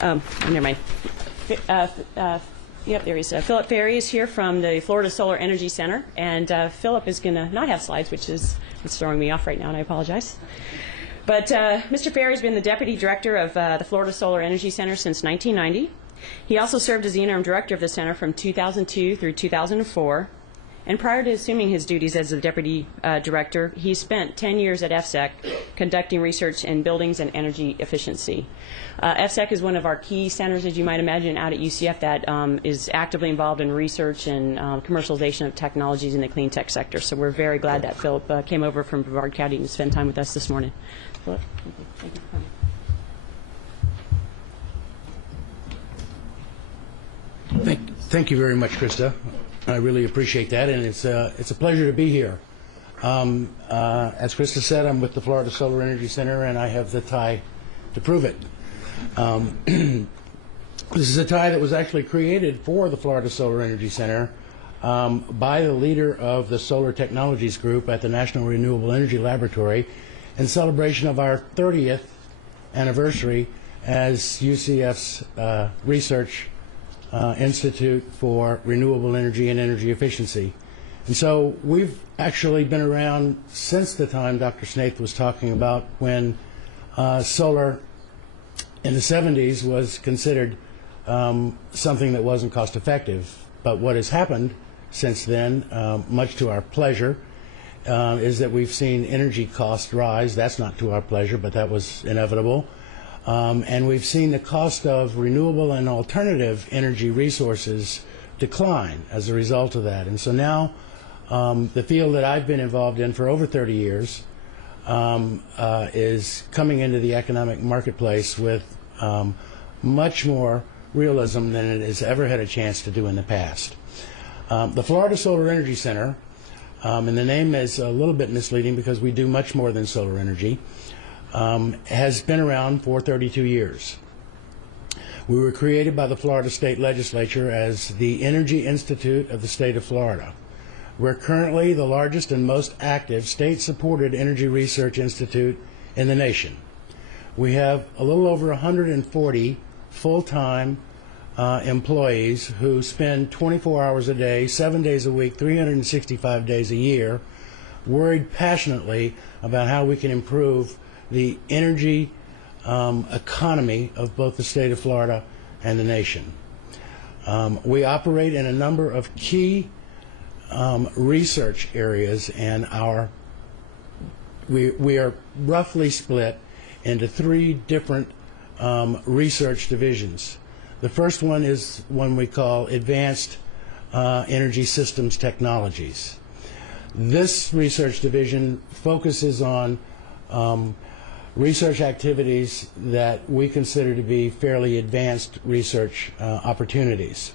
Never mind. Yep, there he is. Philip Fairey is here from the Florida Solar Energy Center, and Philip is going to not have slides, which is it's throwing me off right now, and I apologize. But Mr. Fairey has been the Deputy Director of the Florida Solar Energy Center since 1990. He also served as the Interim Director of the Center from 2002 through 2004. And prior to assuming his duties as the Deputy Director, he spent 10 years at FSEC conducting research in buildings and energy efficiency. FSEC is one of our key centers, as you might imagine, out at UCF that is actively involved in research and commercialization of technologies in the clean tech sector. So we're very glad that Philip came over from Brevard County to spend time with us this morning. Philip, thank you for coming. Thank you very much, Krista. I really appreciate that, and it's a pleasure to be here. As Krista said, I'm with the Florida Solar Energy Center, and I have the tie to prove it. This is a tie that was actually created for the Florida Solar Energy Center by the leader of the Solar Technologies Group at the National Renewable Energy Laboratory in celebration of our 30th anniversary as UCF's Research Institute for Renewable Energy and Energy Efficiency. And so we've actually been around since the time Dr. Snaith was talking about when solar in the 70s was considered something that wasn't cost effective. But what has happened since then, much to our pleasure, is that we've seen energy costs rise. That's not to our pleasure, but that was inevitable. And we've seen the cost of renewable and alternative energy resources decline as a result of that. And so now the field that I've been involved in for over 30 years is coming into the economic marketplace with much more realism than it has ever had a chance to do in the past. The Florida Solar Energy Center, and the name is a little bit misleading because we do much more than solar energy, has been around for 32 years. We were created by the Florida State Legislature as the Energy Institute of the state of Florida. We're currently the largest and most active state-supported energy research institute in the nation. We have a little over 140 full-time employees who spend 24 hours a day, 7 days a week, 365 days a year, worried passionately about how we can improve the energy economy of both the state of Florida and the nation. We operate in a number of key research areas, and we are roughly split into three different research divisions. The first one is one we call Advanced Energy Systems Technologies. This research division focuses on research activities that we consider to be fairly advanced research opportunities.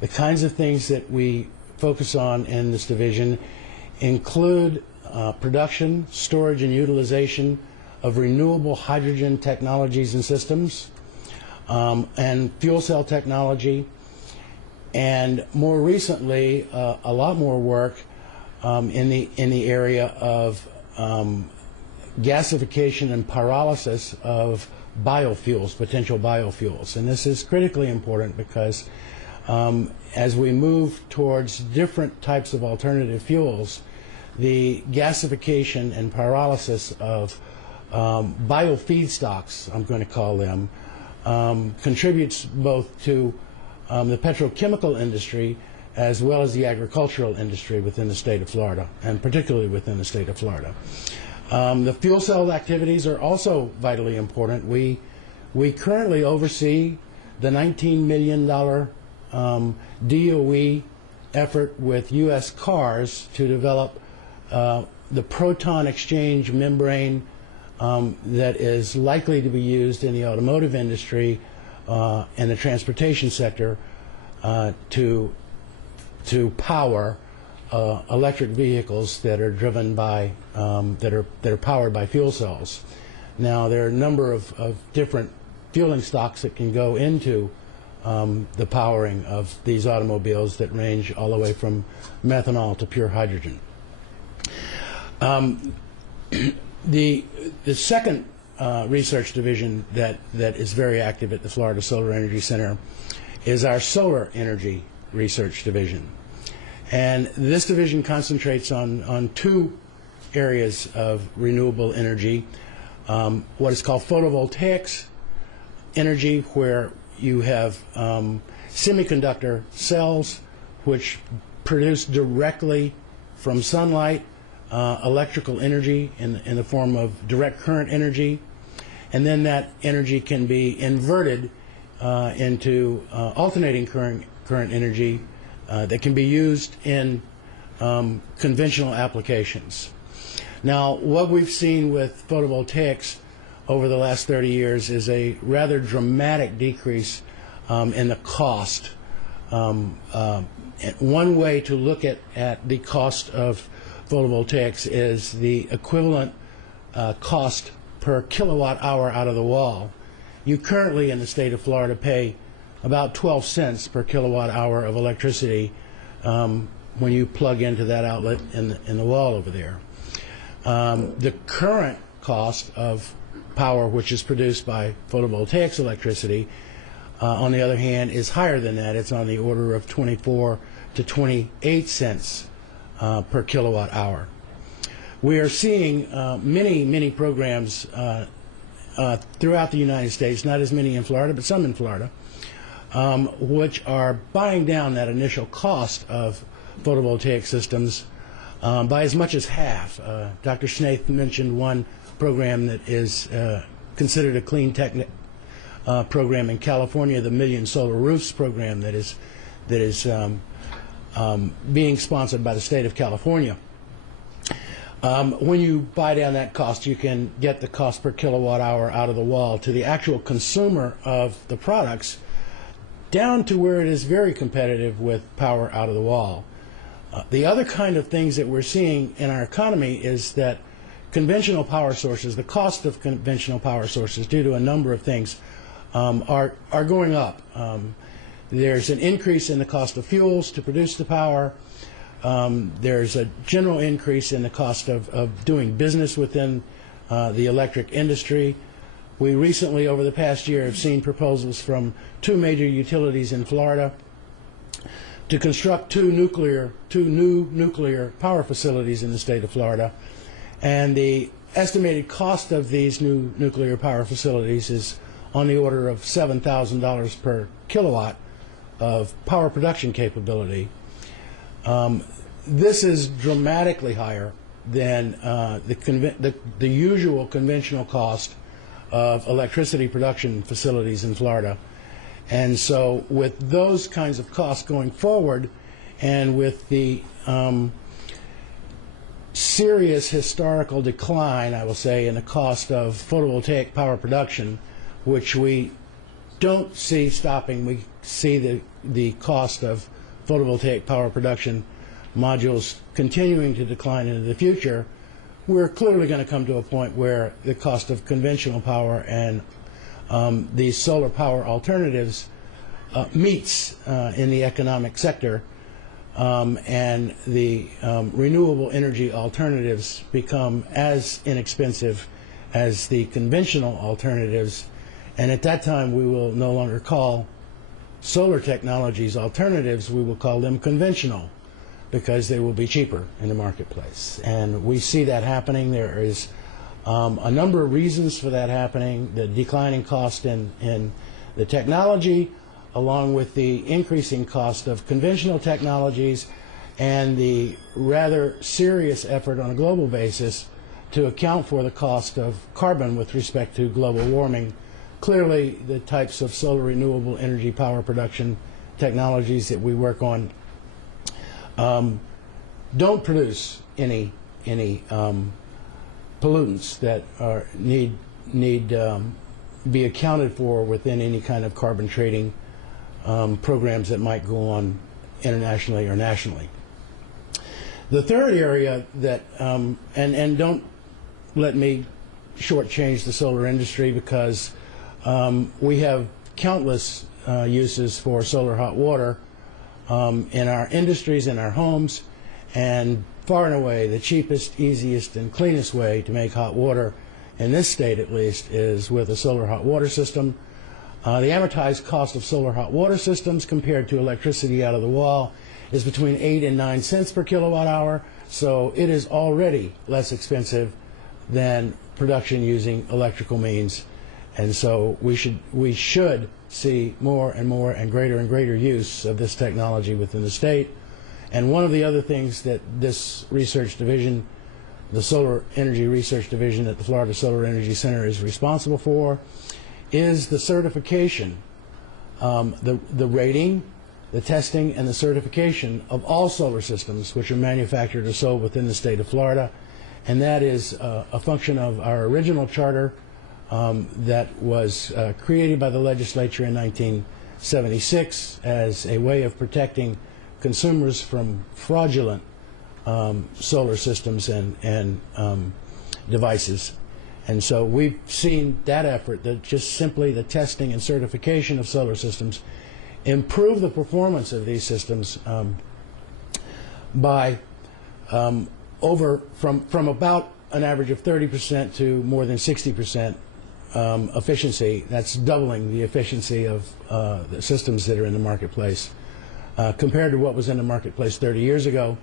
The kinds of things that we focus on in this division include production, storage, and utilization of renewable hydrogen technologies and systems, and fuel cell technology, and more recently, a lot more work in the area of gasification and pyrolysis of biofuels, potential biofuels. And this is critically important because as we move towards different types of alternative fuels, the gasification and pyrolysis of biofeedstocks, I'm going to call them, contributes both to the petrochemical industry as well as the agricultural industry within the state of Florida, and particularly within the state of Florida. The fuel cell activities are also vitally important. We currently oversee the $19 million DOE effort with U.S. cars to develop the proton exchange membrane that is likely to be used in the automotive industry and the transportation sector to power electric vehicles that are driven by that are powered by fuel cells. Now there are a number of different fueling stocks that can go into the powering of these automobiles that range all the way from methanol to pure hydrogen. The second research division that is very active at the Florida Solar Energy Center is our Solar Energy Research Division. And this division concentrates on two areas of renewable energy, what is called photovoltaics energy, where you have semiconductor cells which produce directly from sunlight electrical energy in the form of direct current energy, and then that energy can be inverted into alternating current energy that can be used in conventional applications. Now, what we've seen with photovoltaics over the last 30 years is a rather dramatic decrease in the cost. One way to look at the cost of photovoltaics is the equivalent cost per kilowatt hour out of the wall. You currently in the state of Florida pay about 12 cents per kilowatt hour of electricity when you plug into that outlet in the wall over there. The current cost of power which is produced by photovoltaics electricity, on the other hand, is higher than that. It's on the order of 24 to 28 cents per kilowatt hour. We are seeing many programs throughout the United States, not as many in Florida, but some in Florida, which are buying down that initial cost of photovoltaic systems by as much as half. Dr. Snaith mentioned one program that is considered a clean tech program in California, the Million Solar Roofs program that is being sponsored by the state of California. When you buy down that cost, you can get the cost per kilowatt hour out of the wall to the actual consumer of the products down to where it is very competitive with power out of the wall. The other kind of things that we're seeing in our economy is that conventional power sources, the cost of conventional power sources due to a number of things are going up. There's an increase in the cost of fuels to produce the power. There's a general increase in the cost of doing business within the electric industry. We recently, over the past year, have seen proposals from two major utilities in Florida to construct two new nuclear power facilities in the state of Florida. And the estimated cost of these new nuclear power facilities is on the order of $7,000 per kilowatt of power production capability. This is dramatically higher than the usual conventional cost of electricity production facilities in Florida. And so with those kinds of costs going forward, and with the serious historical decline, I will say, in the cost of photovoltaic power production, which we don't see stopping. We see the cost of photovoltaic power production modules continuing to decline into the future. We're clearly going to come to a point where the cost of conventional power and these solar power alternatives meets in the economic sector, and the renewable energy alternatives become as inexpensive as the conventional alternatives. And at that time, we will no longer call solar technologies alternatives, we will call them conventional, because they will be cheaper in the marketplace. And we see that happening. There is a number of reasons for that happening: the declining cost in the technology, along with the increasing cost of conventional technologies, and the rather serious effort on a global basis to account for the cost of carbon with respect to global warming. Clearly, the types of solar renewable energy power production technologies that we work on don't produce any pollutants that need be accounted for within any kind of carbon trading programs that might go on internationally or nationally. The third area that, and don't let me shortchange the solar industry, because we have countless uses for solar hot water in our industries, in our homes, and far and away the cheapest, easiest, and cleanest way to make hot water in this state at least, is with a solar hot water system. The amortized cost of solar hot water systems compared to electricity out of the wall is between 8 and 9 cents per kilowatt hour, so it is already less expensive than production using electrical means. And so we should see more and more and greater use of this technology within the state. And one of the other things that this research division, the Solar Energy Research Division at the Florida Solar Energy Center, is responsible for is the certification, the rating, the testing, and the certification of all solar systems which are manufactured or sold within the state of Florida. And that is a function of our original charter that was created by the legislature in 1976 as a way of protecting consumers from fraudulent solar systems and devices. And so we've seen that effort, that just simply the testing and certification of solar systems, improve the performance of these systems by from about an average of 30% to more than 60% efficiency. That's doubling the efficiency of the systems that are in the marketplace compared to what was in the marketplace 30 years ago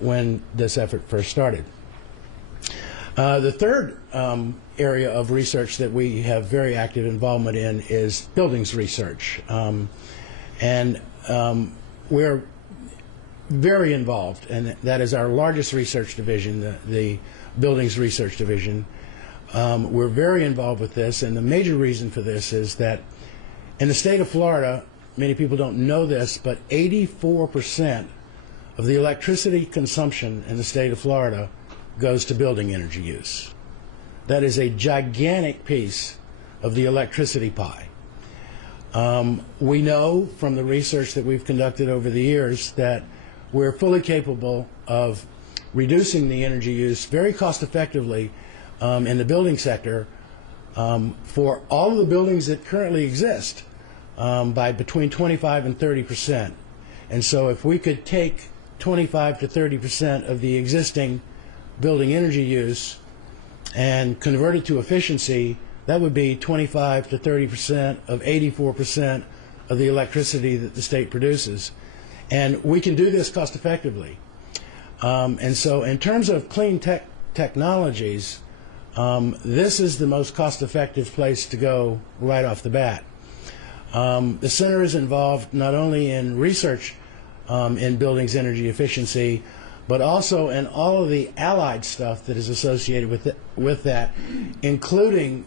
when this effort first started. The third area of research that we have very active involvement in is buildings research. We're very involved, and that is our largest research division, the Buildings Research Division. We're very involved with this, and the major reason for this is that in the state of Florida, many people don't know this, but 84% of the electricity consumption in the state of Florida goes to building energy use. That is a gigantic piece of the electricity pie. We know from the research that we've conducted over the years that we're fully capable of reducing the energy use very cost effectively in the building sector for all of the buildings that currently exist by between 25 and 30%. And so if we could take 25 to 30% of the existing building energy use and convert it to efficiency, that would be 25 to 30% of 84% of the electricity that the state produces. And we can do this cost effectively. And so in terms of clean technologies, this is the most cost effective place to go right off the bat. The center is involved not only in research in buildings energy efficiency, but also in all of the allied stuff that is associated with that, including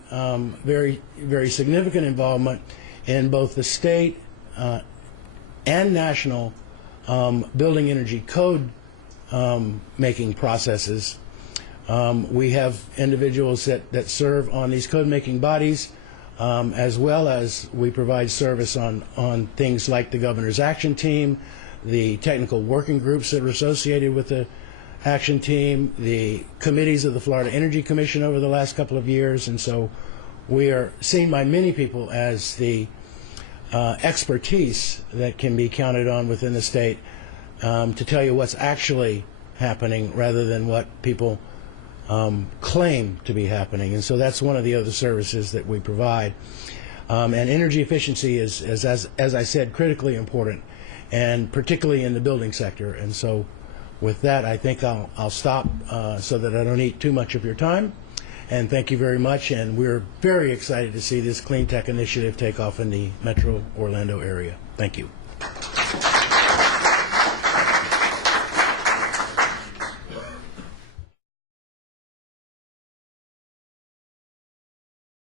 very significant involvement in both the state and national building energy code making processes. We have individuals that serve on these code making bodies, as well as we provide service on things like the Governor's Action Team, the technical working groups that are associated with the action team, the committees of the Florida Energy Commission over the last couple of years. And so we are seen by many people as the expertise that can be counted on within the state to tell you what's actually happening rather than what people claim to be happening. And so that's one of the other services that we provide. And energy efficiency is, as I said, critically important, and particularly in the building sector. And so with that, I think I'll stop so that I don't eat too much of your time. And thank you very much. And we're very excited to see this clean tech initiative take off in the Metro Orlando area. Thank you.